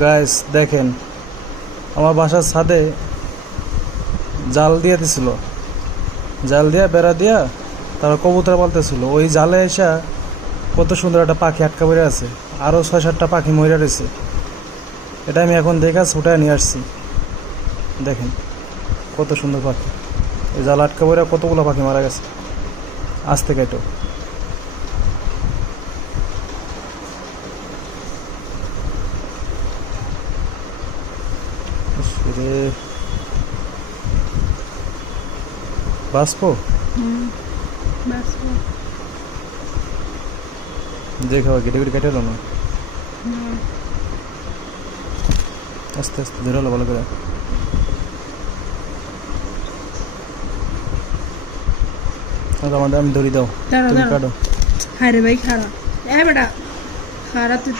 Guys দেখেন, আমার বাসার ছাদে জাল দিয়ে দিছিল, জাল দিয়া বেড়া দিয়া তারা কবুতর পালতেছিল। ওই জালে এসে কত সুন্দর একটা পাখি আটকা পড়ে আছে, আরও 6-7টা পাখি মরে রয়েছে। এটা আমি এখন দেখা ছুটায় নিয়ে আসছি। দেখেন কত সুন্দর পাখি, এই জাল আটকা পড়ে কতগুলো পাখি মারা গেছে। আস্তে কেটো রে বাঁচবো। দেখো কেটে কেটে কেটে না, আস্তে আস্তে ধরে হলো ভালো করে। আমাদের আমি ধরি দাও, তুমি কাটো। হায় রে ভাই খারাপ, এ বেটা খারাপ তুই